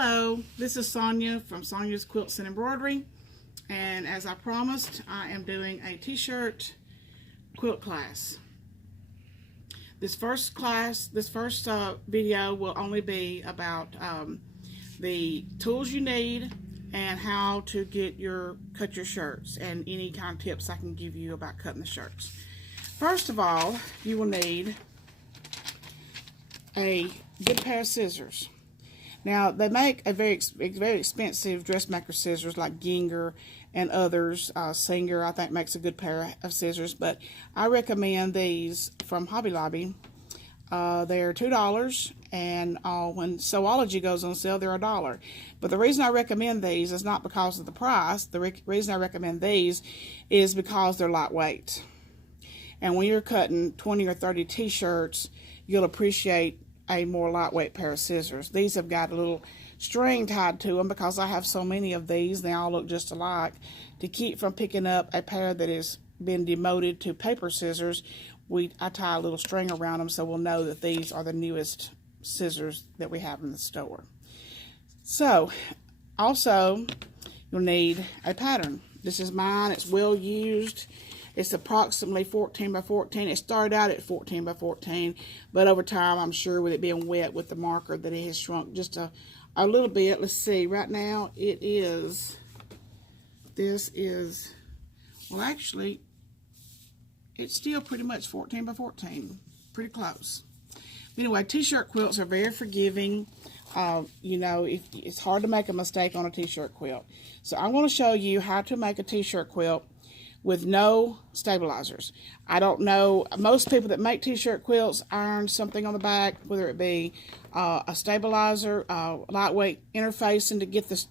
Hello, this is Sonya from Sonya's Quilts and Embroidery, and as I promised, I am doing a t-shirt quilt class. This first video will only be about the tools you need and how to cut your shirts, and any kind of tips I can give you about cutting the shirts. First of all, you will need a good pair of scissors. Now, they make a very expensive dressmaker scissors like Ginger and others. Singer, I think, makes a good pair of scissors, but I recommend these from Hobby Lobby. They're $2, and when Sewology goes on sale, they're $1. But the reason I recommend these is not because of the price. The reason I recommend these is because they're lightweight. And when you're cutting 20 or 30 t-shirts, you'll appreciate a more lightweight pair of scissors. These have got a little string tied to them because I have so many of these. They all look just alike. To keep from picking up a pair that has been demoted to paper scissors, I tie a little string around them so we'll know that these are the newest scissors that we have in the store. So, also, you'll need a pattern. This is mine. It's well used. It's approximately 14 by 14. It started out at 14 by 14, but over time, I'm sure with it being wet with the marker that it has shrunk just a little bit. Let's see. Right now, this is, well, actually, it's still pretty much 14 by 14. Pretty close. Anyway, t-shirt quilts are very forgiving. You know, it's hard to make a mistake on a t-shirt quilt. So I'm going to show you how to make a t-shirt quilt with no stabilizers. I don't know, most people that make t-shirt quilts iron something on the back, whether it be a stabilizer, lightweight interfacing to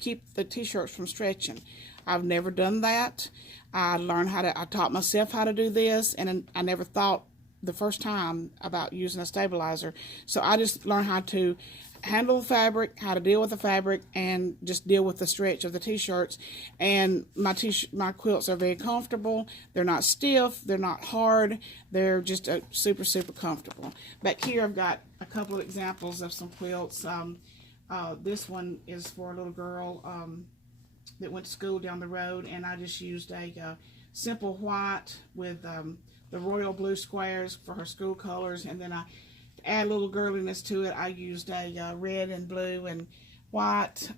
keep the t-shirts from stretching. I've never done that. I taught myself how to do this, and I never thought the first time about using a stabilizer. So I just learned how to handle the fabric, how to deal with the fabric, and just deal with the stretch of the t-shirts. And my quilts are very comfortable. They're not stiff, they're not hard, they're just super comfortable. Back here I've got a couple of examples of some quilts. This one is for a little girl that went to school down the road, and I just used a simple white with the royal blue squares for her school colors, and then to add a little girliness to it, I used a red and blue and white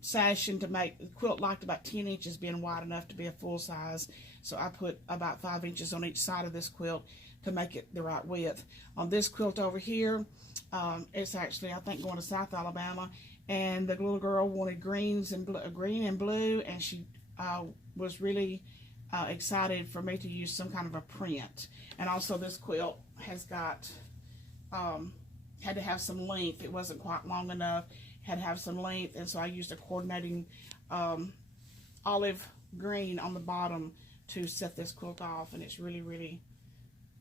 sashing to make the quilt. Liked about 10 inches being wide enough to be a full size, so I put about 5 inches on each side of this quilt to make it the right width. On this quilt over here, it's actually, I think, going to South Alabama, and the little girl wanted green and blue, and she was really excited for me to use some kind of a print. And also this quilt has got had to have some length. It wasn't quite long enough, had to have some length, and so I used a coordinating olive green on the bottom to set this quilt off, and it's really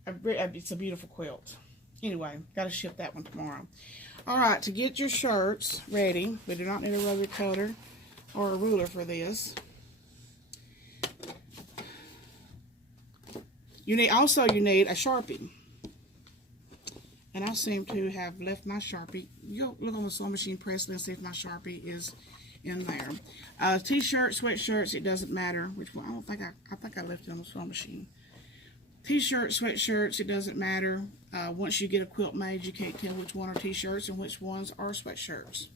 it's a beautiful quilt. Anyway, got to ship that one tomorrow. Alright, to get your shirts ready, we do not need a rubber cutter or a ruler for this. You need a Sharpie. And I seem to have left my Sharpie. You'll look on the sewing machine press and see if my Sharpie is in there. T-shirts, sweatshirts, it doesn't matter which one. I think I left it on the sewing machine. T-shirts, sweatshirts, it doesn't matter. Once you get a quilt made, you can't tell which one are t-shirts and which ones are sweatshirts.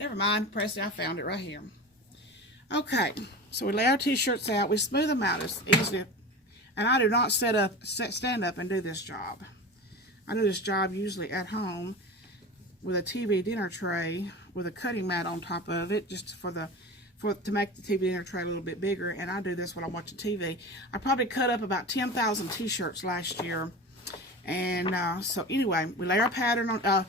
Never mind, press it, I found it right here. Okay, so we lay our t-shirts out, we smooth them out as easily, and I do not stand up and do this job. I do this job usually at home with a TV dinner tray with a cutting mat on top of it, just to make the TV dinner tray a little bit bigger, and I do this when I'm watching TV. I probably cut up about 10,000 t-shirts last year, and so anyway, we lay our pattern on.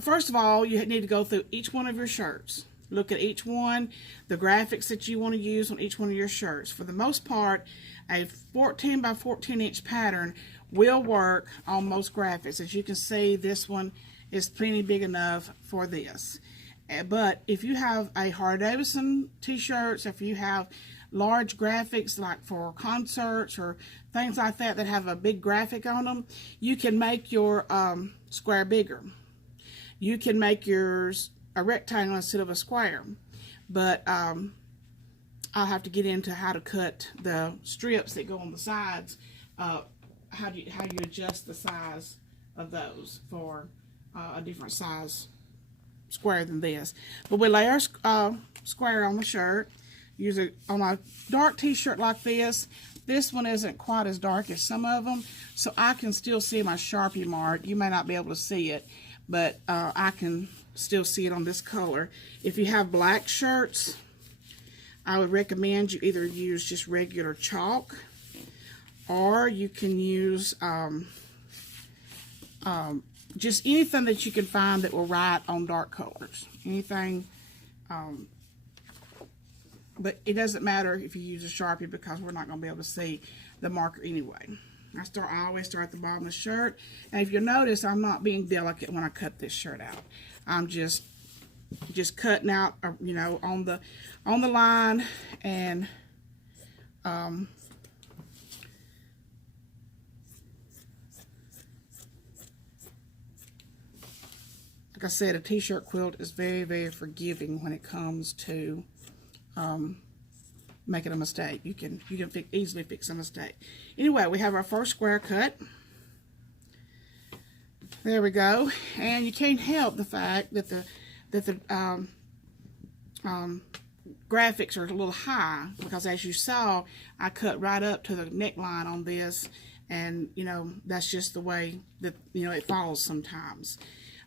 First of all, you need to go through each one of your shirts. Look at each one, the graphics that you want to use on each one of your shirts. For the most part, a 14 by 14 inch pattern will work on most graphics. As you can see, this one is plenty big enough for this. But if you have a Harley-Davidson t-shirts, if you have large graphics like for concerts or things like that that have a big graphic on them, you can make your square bigger. You can make yours a rectangle instead of a square, but I'll have to get into how to cut the strips that go on the sides. How do you adjust the size of those for a different size square than this. But we lay our square on the shirt. Use it on a dark t-shirt like this. This one isn't quite as dark as some of them, so I can still see my Sharpie mark. You may not be able to see it, but I can still see it on this color. If you have black shirts, I would recommend you either use just regular chalk, or you can use just anything that you can find that will write on dark colors. Anything, but it doesn't matter if you use a Sharpie, because we're not going to be able to see the marker anyway. I always start at the bottom of the shirt, and if you notice, I'm not being delicate when I cut this shirt out. I'm just cutting out, you know, on the line, and like I said, a t-shirt quilt is very, very forgiving when it comes to making a mistake. You can easily fix a mistake. Anyway, we have our first square cut. There we go. And you can't help the fact that the graphics are a little high, because as you saw, I cut right up to the neckline on this, and you know, that's just the way that, you know, it falls sometimes.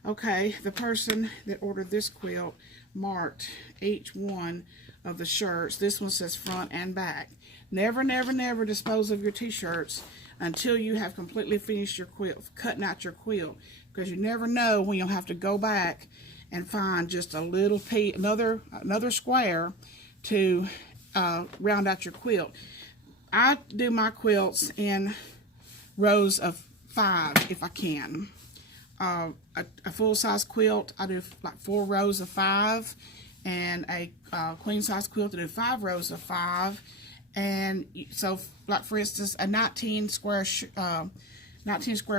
Okay, the person that ordered this quilt marked each one of the shirts. This one says front and back. Never, never, never dispose of your t-shirts until you have completely finished your quilt, cutting out your quilt, because you never know when you'll have to go back and find just a little piece, another square to round out your quilt. I do my quilts in rows of 5 if I can. A full-size quilt, I do like 4 rows of 5, and a queen-size quilt, I do 5 rows of 5. And so, like for instance, a 19 square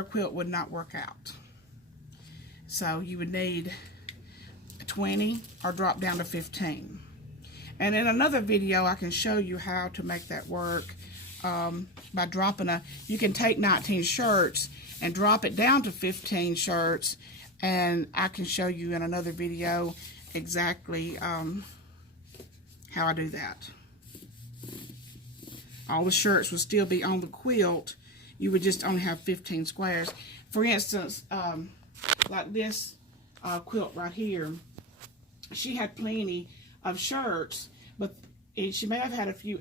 quilt would not work out. So you would need 20 or drop down to 15. And in another video, I can show you how to make that work by dropping you can take 19 shirts and drop it down to 15 shirts, and I can show you in another video exactly how I do that. All the shirts would still be on the quilt. You would just only have 15 squares. For instance, like this quilt right here, she had plenty of shirts, but she may have had a few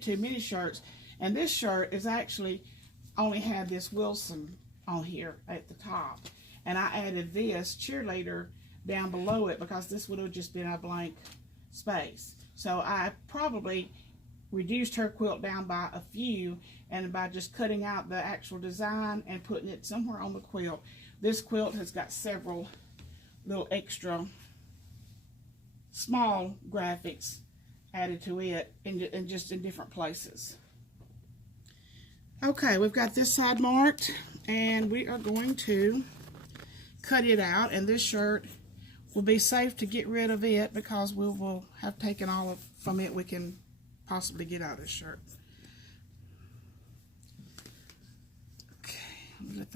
too many shirts, and this shirt is actually only had this Wilson on here at the top, and I added this cheerleader down below it because this would have just been a blank space. So I probably reduced her quilt down by a few, and by just cutting out the actual design and putting it somewhere on the quilt. This quilt has got several little extra small graphics added to it, and just in different places. Okay, we've got this side marked, and we are going to cut it out, and this shirt will be safe to get rid of it because we will have taken all from it we can possibly get out of this shirt. Okay, let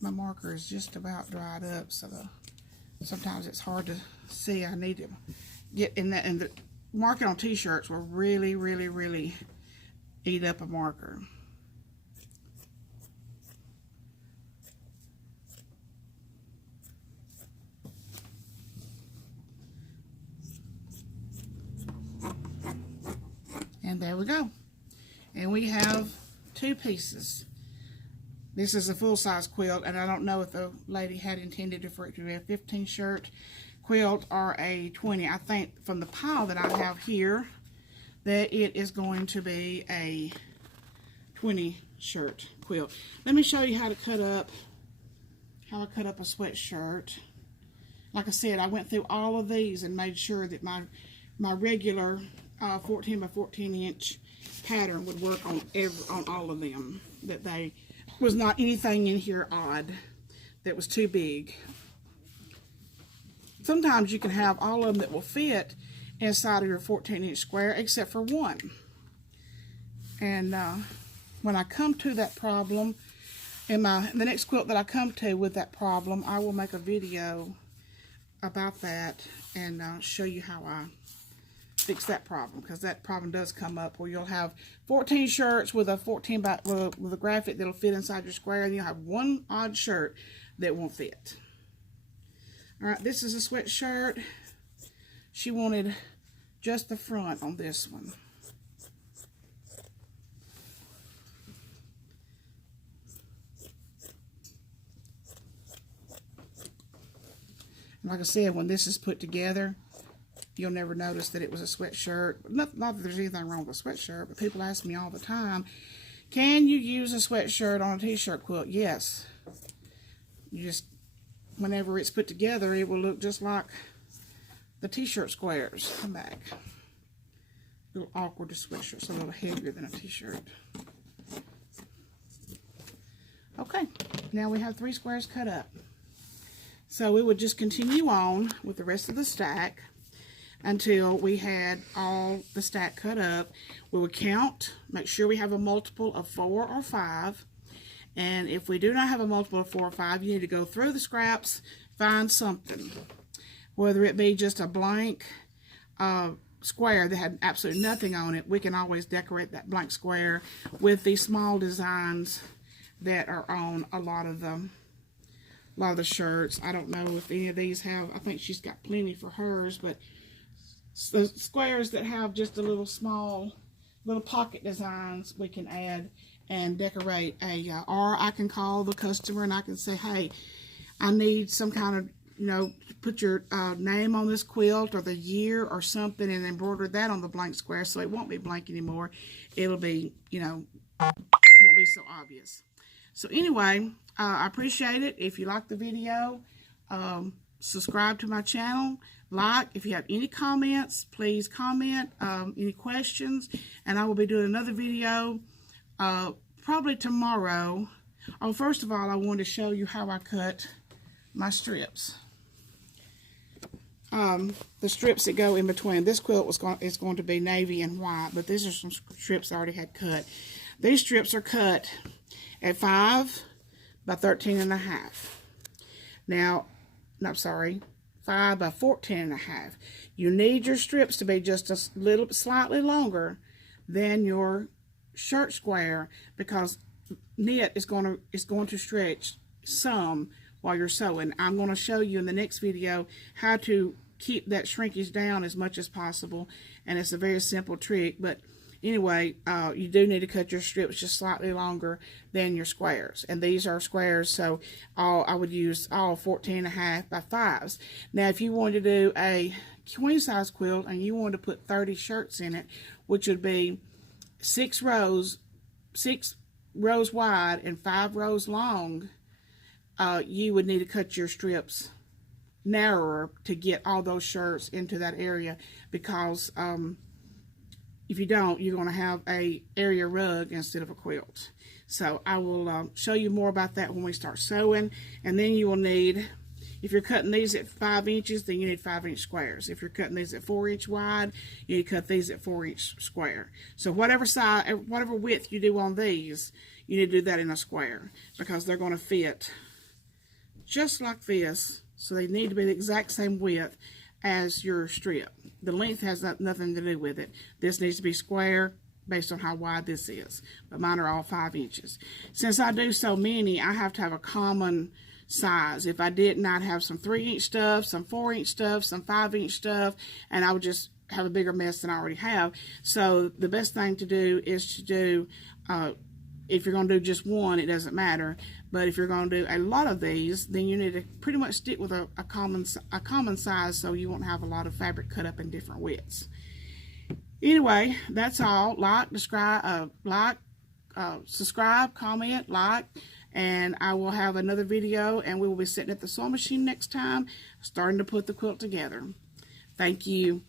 my marker is just about dried up, so sometimes it's hard to see. I need to get in that, and the marking on t-shirts will really, really, really eat up a marker. And there we go. And we have 2 pieces. This is a full-size quilt, and I don't know if the lady had intended for it to be a 15 shirt quilt or a 20. I think from the pile that I have here that it is going to be a 20 shirt quilt. Let me show you how I cut up a sweatshirt. Like I said, I went through all of these and made sure that my regular 14 by 14 inch pattern would work on all of them, that they was not anything in here odd that was too big. Sometimes you can have all of them that will fit inside of your 14-inch square except for one. And when I come to that problem, in the next quilt that I come to with that problem, I will make a video about that and show you how I fix that problem, because that problem does come up where you'll have 14 shirts with a 14 by with a graphic that'll fit inside your square, and you'll have one odd shirt that won't fit. All right, this is a sweatshirt. She wanted just the front on this one. Like I said, when this is put together, you'll never notice that it was a sweatshirt. Not that there's anything wrong with a sweatshirt, but people ask me all the time, can you use a sweatshirt on a t-shirt quilt? Yes. You just, whenever it's put together, it will look just like the t-shirt squares. Come back. A little awkward to sweatshirt. It's a little heavier than a t-shirt. Okay, now we have 3 squares cut up. So we would just continue on with the rest of the stack until we had all the stack cut up. We would count, make sure we have a multiple of 4 or 5. And if we do not have a multiple of 4 or 5, you need to go through the scraps, find something. Whether it be just a blank square that had absolutely nothing on it, we can always decorate that blank square with these small designs that are on a lot of the shirts. I don't know if any of these have, I think she's got plenty for hers, but the squares that have just a little small little pocket designs we can add and decorate or I can call the customer and I can say, hey, I need some kind of, you know, put your name on this quilt or the year or something, and embroider that on the blank square so it won't be blank anymore. It'll be, you know, won't be so obvious. So anyway, I appreciate it. If you like the video, subscribe to my channel. Like, if you have any comments, please comment, any questions, and I will be doing another video probably tomorrow. Oh, first of all, I wanted to show you how I cut my strips. The strips that go in between. This quilt is going to be navy and white, but these are some strips I already had cut. These strips are cut at 5 by 13.5. Now, no, sorry, 5 by 14.5. You need your strips to be just a little slightly longer than your shirt square, because knit is going to stretch some while you're sewing. I'm going to show you in the next video how to keep that shrinkage down as much as possible, and it's a very simple trick. But anyway, you do need to cut your strips just slightly longer than your squares, and these are squares, so I would use all 14.5 by 5s. Now, if you wanted to do a queen size quilt and you wanted to put 30 shirts in it, which would be 6 rows wide and 5 rows long, you would need to cut your strips narrower to get all those shirts into that area, because if you don't, you're going to have a area rug instead of a quilt. So I will show you more about that when we start sewing. And then you will need, if you're cutting these at 5 inches, then you need 5-inch squares. If you're cutting these at 4-inch wide, you need to cut these at 4-inch square. So whatever size, whatever width you do on these, you need to do that in a square, because they're going to fit just like this. So they need to be the exact same width as your strip. The length has nothing to do with it. This needs to be square based on how wide this is. But mine are all 5 inches. Since I do so many, I have to have a common size. If I didn't, I'd have some 3-inch stuff, some 4-inch stuff, some 5-inch stuff, and I would just have a bigger mess than I already have. So the best thing to do is to do, if you're going to do just one, it doesn't matter. But if you're going to do a lot of these, then you need to pretty much stick with a common size, so you won't have a lot of fabric cut up in different widths. Anyway, that's all. Subscribe, comment, like, and I will have another video, and we will be sitting at the sewing machine next time, starting to put the quilt together. Thank you.